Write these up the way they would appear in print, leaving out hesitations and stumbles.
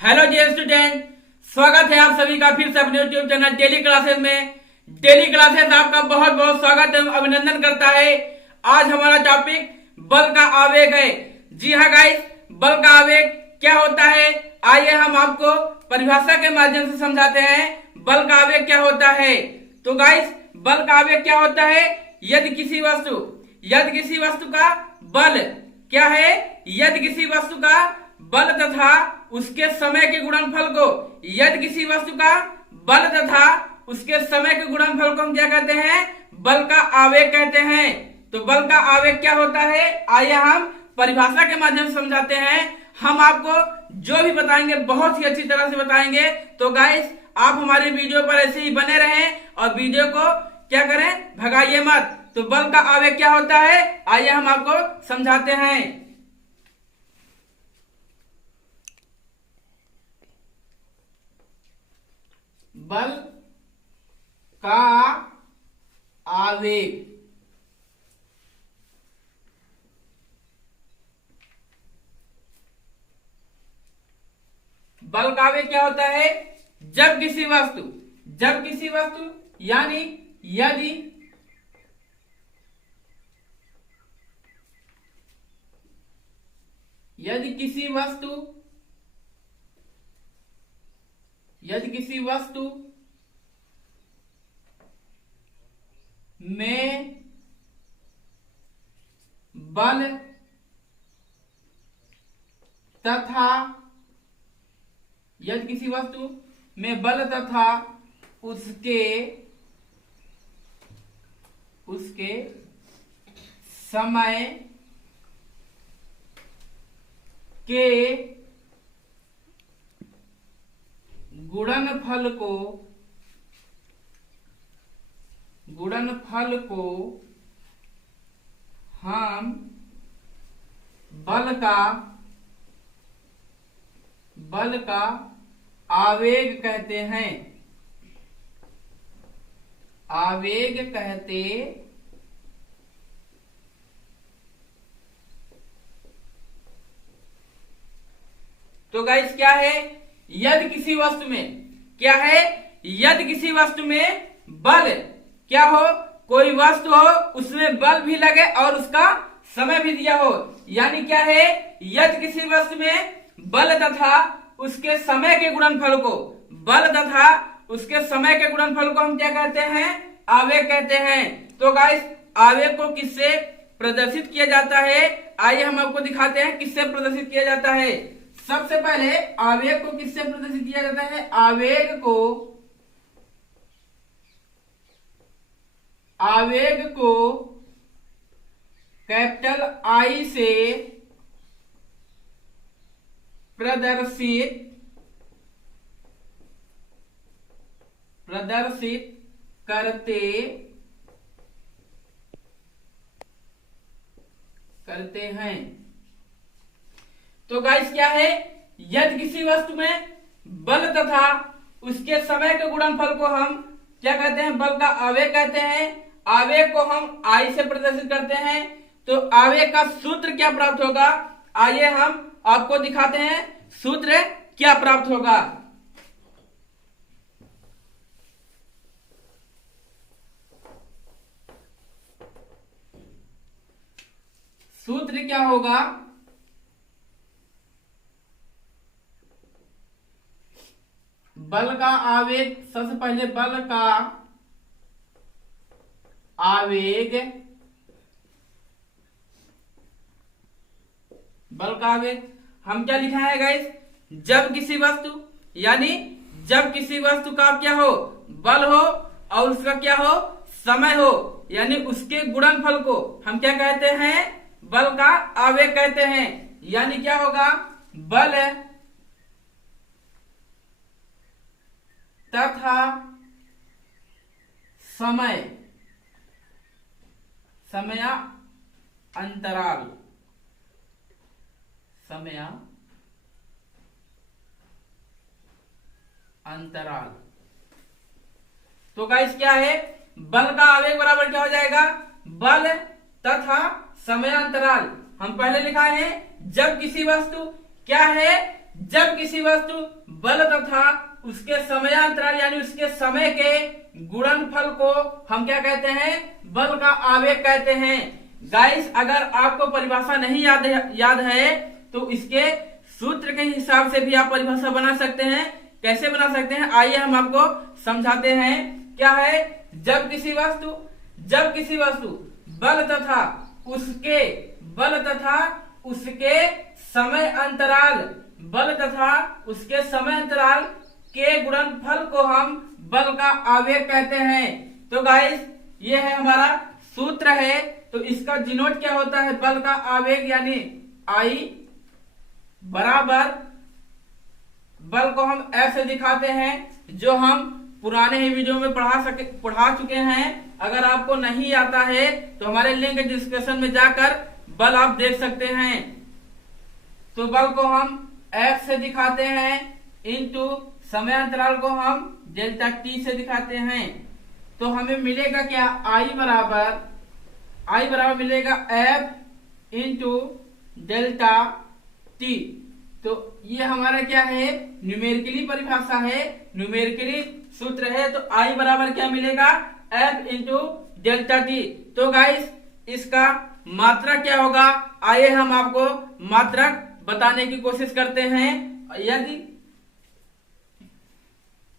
Hello dear student, स्वागत है आप सभी का फिर से अपने यूट्यूब चैनल डेली क्लासेस में। डेली क्लासेस आपका बहुत बहुत स्वागत एवं अभिनंदन करता है। आज हमारा टॉपिक बल का आवेग है। जी हाँ गाइस, बल का आवेग क्या होता है, आइए हम आपको परिभाषा के माध्यम से समझाते हैं बल का आवेग क्या होता है। तो गाइस, बल का आवेग क्या होता है? यदि किसी वस्तु का बल क्या है, यदि किसी वस्तु का बल तथा उसके समय के गुणनफल को, यदि किसी वस्तु का बल तथा उसके समय के गुणनफल को हम क्या कहते हैं? बल का आवेग कहते हैं। तो बल का आवेग क्या होता है, आइए हम परिभाषा के माध्यम से समझाते हैं। हम आपको जो भी बताएंगे बहुत ही अच्छी तरह से बताएंगे। तो गाइस, आप हमारी वीडियो पर ऐसे ही बने रहें और वीडियो को क्या करें, भगाइए मत। तो बल का आवेग क्या होता है, आइए हम आपको समझाते हैं। बल का आवेग बल का आवेग क्या होता है? जब किसी वस्तु यानी यदि किसी वस्तु में बल तथा उसके समय के गुणनफल को हम बल का आवेग कहते हैं। तो गाइस, क्या है? यदि किसी वस्तु में बल क्या हो, कोई वस्तु हो, उसमें बल भी लगे और उसका समय भी दिया हो, यानी क्या है? यदि किसी वस्तु में बल तथा उसके समय के गुणनफल को हम क्या कहते हैं? आवेग कहते हैं। तो गाइस, आवेग को किससे प्रदर्शित किया जाता है, आइए हम आपको दिखाते हैं किससे प्रदर्शित किया जाता है। सबसे पहले आवेग को किससे प्रदर्शित किया जाता है? आवेग को कैपिटल आई से प्रदर्शित करते हैं। तो गाइस, क्या है? यदि किसी वस्तु में बल तथा उसके समय के गुणनफल को हम क्या कहते हैं? बल का आवेग कहते हैं। आवेग को हम आई से प्रदर्शित करते हैं। तो आवेग का सूत्र क्या प्राप्त होगा, आइए हम आपको दिखाते हैं सूत्र क्या प्राप्त होगा। सूत्र क्या होगा? बल का आवेग, सबसे पहले बल का आवेग हम क्या लिखा है गाइस? जब किसी वस्तु का क्या हो, बल हो और उसका क्या हो, समय हो, यानी उसके गुणनफल को हम क्या कहते हैं? बल का आवेग कहते हैं। यानी क्या होगा? बल तथा अंतराल। तो गाइस, क्या है? बल का आवेग बराबर क्या हो जाएगा? बल तथा समय अंतराल। हम पहले लिखा है जब किसी वस्तु क्या है, जब किसी वस्तु बल तथा उसके समयांतराल यानी उसके समय के गुणनफल को हम क्या कहते हैं, बल का आवेग कहते हैं। गाइस अगर आपको परिभाषा नहीं याद है तो इसके सूत्र के हिसाब से भी आप परिभाषा बना सकते हैं। कैसे बना सकते हैं, आइए हम आपको समझाते हैं। क्या है, जब किसी वस्तु बल तथा उसके समय अंतराल के गुणनफल को हम बल का आवेग कहते हैं। तो गाइस ये है हमारा सूत्र है। तो इसका डिनोट क्या होता है, बल का आवेग यानी I बराबर बल को हम F से दिखाते हैं, जो हम पुराने ही वीडियो में पढ़ा चुके हैं। अगर आपको नहीं आता है तो हमारे लिंक डिस्क्रिप्शन में जाकर बल आप देख सकते हैं। तो बल को हम F से दिखाते हैं इंटू समय अंतराल को हम डेल्टा टी से दिखाते हैं। तो हमें मिलेगा क्या, I बराबर मिलेगा F इंटू डेल्टा टी। तो ये हमारा क्या है, न्यूमेरिकली परिभाषा है, न्यूमेरिकली सूत्र है। तो I बराबर क्या मिलेगा, F इंटू डेल्टा टी। तो गाइस इसका मात्रक क्या होगा, आइए हम आपको मात्रक बताने की कोशिश करते हैं। यदि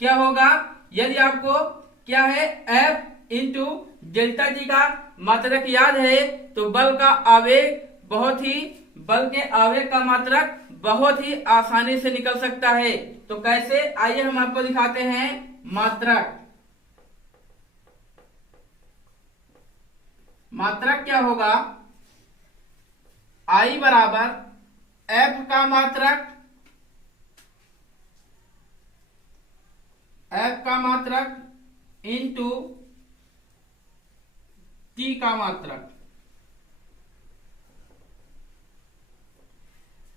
क्या होगा, यदि आपको क्या है F इंटू डेल्टा जी का मात्रक याद है तो बल के आवेग का मात्रक बहुत ही आसानी से निकल सकता है। तो कैसे, आइए हम आपको दिखाते हैं मात्रक क्या होगा, I बराबर F का मात्रक इंटू T का मात्रक।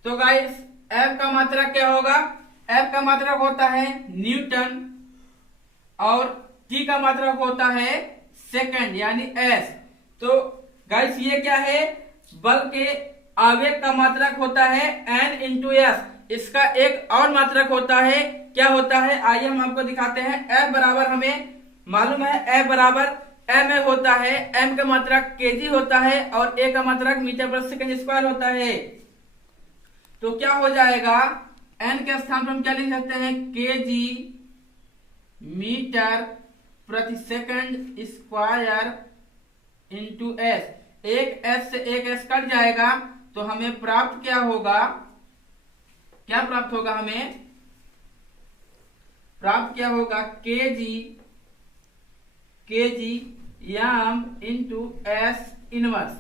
तो गाइस F का मात्रक क्या होगा, F का मात्रक होता है न्यूटन और T का मात्रक होता है सेकंड यानी S। तो गाइस ये क्या है, बल के आवेग का मात्रक होता है N इंटू S। इसका एक और मात्रक होता है, क्या होता है, आइए हम आपको दिखाते हैं। F बराबर हमें मालूम है, F बराबर M होता है, M का मात्रक kg होता है और A का मात्रक मीटर प्रति सेकंड स्क्वायर होता है। तो क्या हो जाएगा, N के स्थान पर हम क्या लिख सकते हैं, kg मीटर प्रति सेकंड स्क्वायर इंटू S। एक S से एक S कट जाएगा तो हमें प्राप्त क्या होगा, हमें प्राप्त क्या होगा, kg m into S inverse.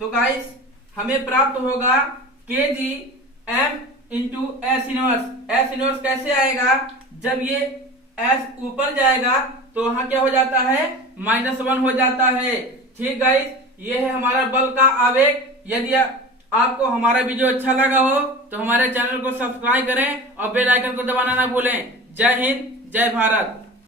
तो गाइस हमें प्राप्त होगा kg m into S inverse. S inverse कैसे आएगा, जब ये S ऊपर जाएगा तो वहां क्या हो जाता है, -1 हो जाता है। ठीक गाइस, ये है हमारा बल का आवेग। यदि आपको हमारा वीडियो अच्छा लगा हो तो हमारे चैनल को सब्सक्राइब करें और बेल आइकन को दबाना ना भूलें। जय हिंद, जय भारत।